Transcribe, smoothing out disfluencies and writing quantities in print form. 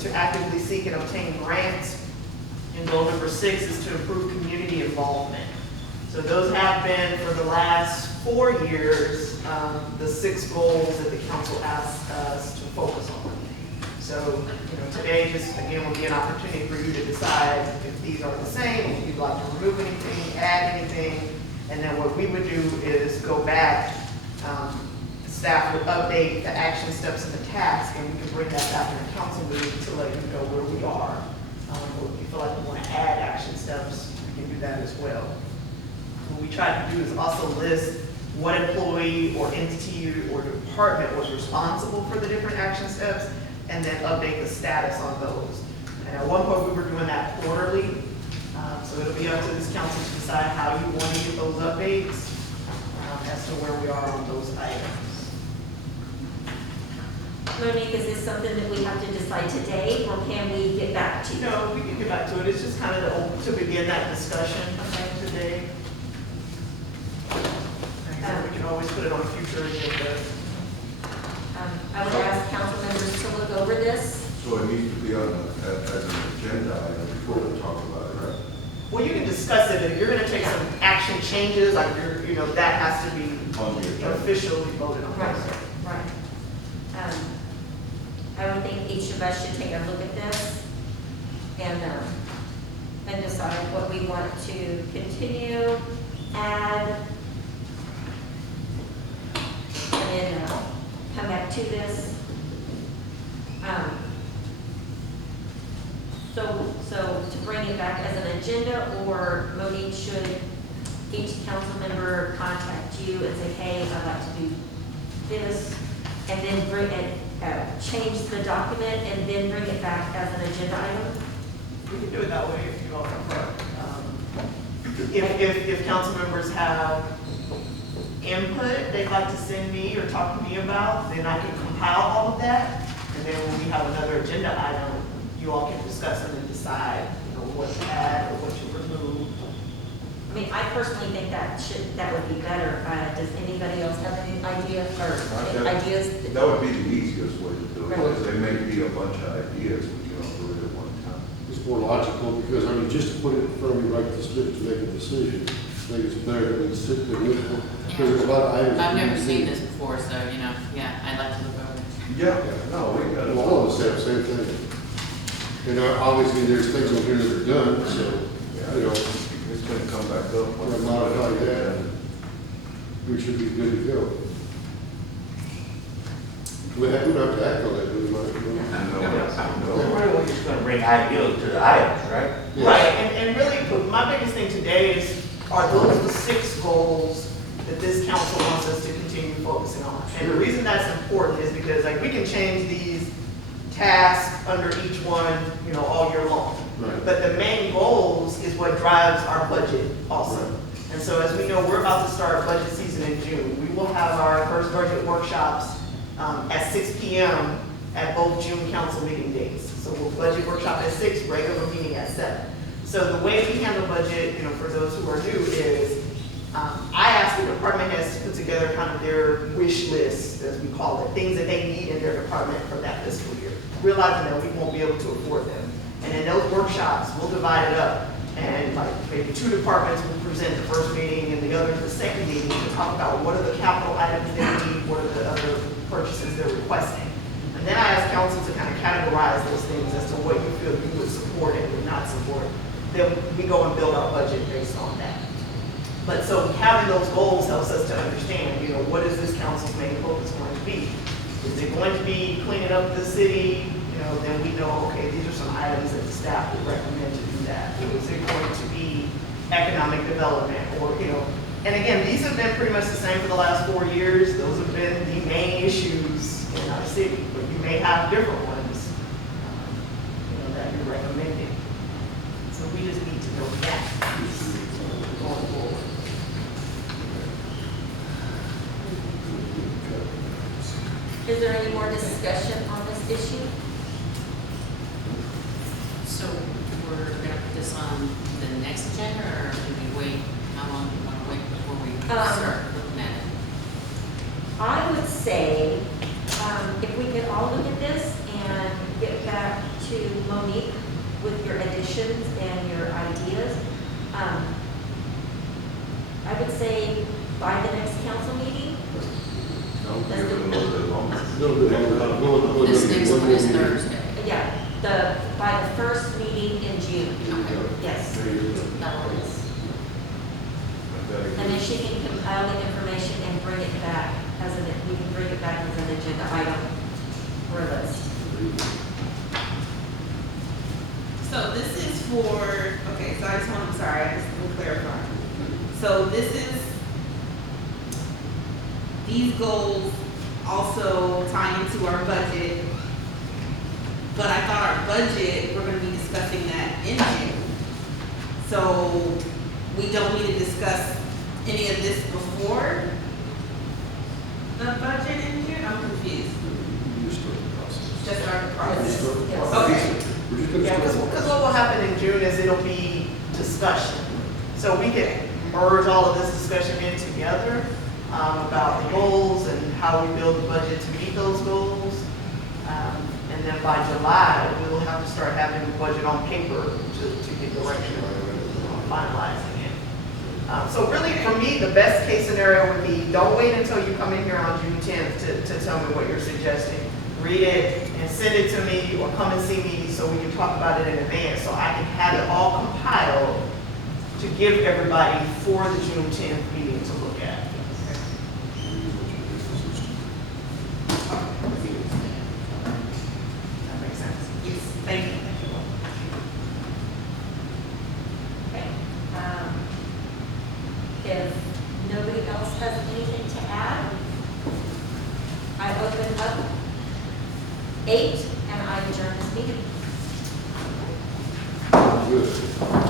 is to actively seek and obtain grants. And goal number 6 is to improve community involvement. So those have been, for the last 4 years, the 6 goals that the council asked us to focus on. So, today just, again, will be an opportunity for you to decide if these are the same, if you'd like to remove anything, add anything, and then what we would do is go back, staff would update the action steps and the task, and we can bring that back in the council meeting to let you know where we are. Or if you feel like we want to add action steps, we can do that as well. What we try to do is also list what employee or entity or department was responsible for the different action steps, and then update the status on those. And at one point, we were doing that quarterly, so it'll be up to this council to decide how you want to get those updates as to where we are on those items. Monique, is this something that we have to decide today, or can we get back to you? No, we can get back to it. It's just kind of to begin that discussion today. We can always put it on a future agenda. I would ask council members to look over this. So it needs to be on as an agenda item before we talk about it, right? Well, you can discuss it. If you're going to take some action changes, like that has to be On the agenda. officially voted on. Right. I would think each of us should take a look at this and decide what we want to continue, add, and then come back to this. So to bring it back as an agenda, or Monique, should each council member contact you and say, hey, I'd like to do this, and then bring it, change the document and then bring it back as an agenda item? We can do it that way if you all prefer. If council members have input they'd like to send me or talk to me about, then I can compile all of that. And then when we have another agenda item, you all can discuss and then decide, what to add or what to remove. I mean, I personally think that would be better. Does anybody else have any ideas or ideas? That would be the easiest way to do it, Right. because there may be a bunch of ideas, but you don't do it at one time. It's more logical, because, just to put it in front of you right this minute to make a decision, I think it's better than sit there with it, because there's a lot of items. I've never seen this before, so, yeah, I'd like to look over it. Yeah, no, we got it. Well, all of us have the same thing. And obviously, there's things on here that are done, so, It's gonna come back up. we're modify that, we should be good to go. We don't have to act on that, do we, Mike? We're just gonna bring ideas to the items, right? Yes. Right, and really, my biggest thing today is, are those the 6 goals that this council wants us to continue focusing on? And the reason that's important is because, we can change these tasks under each one, all year long. Right. But the main goals is what drives our budget also. Right. And so as we know, we're about to start budget season in June. We will have our first budget workshops at 6 p.m. at both June council meeting dates. So we'll budget workshop at 6, regular meeting at 7. So the way we handle budget, for those who are new, is I ask the department heads to put together kind of their wish list, as we call it, things that they need in their department for that fiscal year, realizing that we won't be able to afford them. And in those workshops, we'll divide it up, and maybe 2 departments will present the first meeting and the others the second meeting to talk about what are the capital items they need, what are the other purchases they're requesting. And then I ask council to kind of categorize those things as to what you feel you would support and would not support. Then we go and build our budget based on that. But so having those goals helps us to understand, what is this council's main focus going to be? Is it going to be cleaning up the city? Then we know, okay, these are some items that the staff would recommend to do that. Or is it going to be economic development? Or, and again, these have been pretty much the same for the last 4 years. Those have been the main issues in our city, but you may have different ones, that you're recommending. So we just need to know that piece going forward. Is there any more discussion on this issue? So we're gonna put this on the next agenda, or do we wait? How long do we want to wait before we start looking at it? I would say, if we could all look at this and get back to recommendations and your ideas. I would say by the next council meeting, Don't give it a little bit longer. No, This next one is Thursday. by the first meeting in June, yes. There you go. That works. And then she can compile the information and bring it back we can bring it back as an agenda item or list. So this is for, okay, so I just want, I'm sorry, I just want to clarify. So this is, these goals also tie into our budget, but I thought our budget, we're gonna be discussing that in June. So we don't need to discuss any of this before the budget in June? I'm confused. You just start the process. Just start the You process. start the Yes. process. Okay. We're just gonna Yeah, start because the what process. will happen in June is it'll be discussion. So we can merge all of this discussion in together about the goals and how we build the budget to meet those goals. And then by July, we will have to start having the budget on paper to get direction on finalizing it. So really, for me, the best case scenario would be, don't wait until you come in here on June 10th to tell me what you're suggesting. Read it and send it to me, or come and see me so we can talk about it in advance, so I can have it all compiled to give everybody for the June 10th meeting to look at. That makes sense? Yes, thank you. Okay. If nobody else has anything to add, I open up 8 and I adjourn this meeting. Good.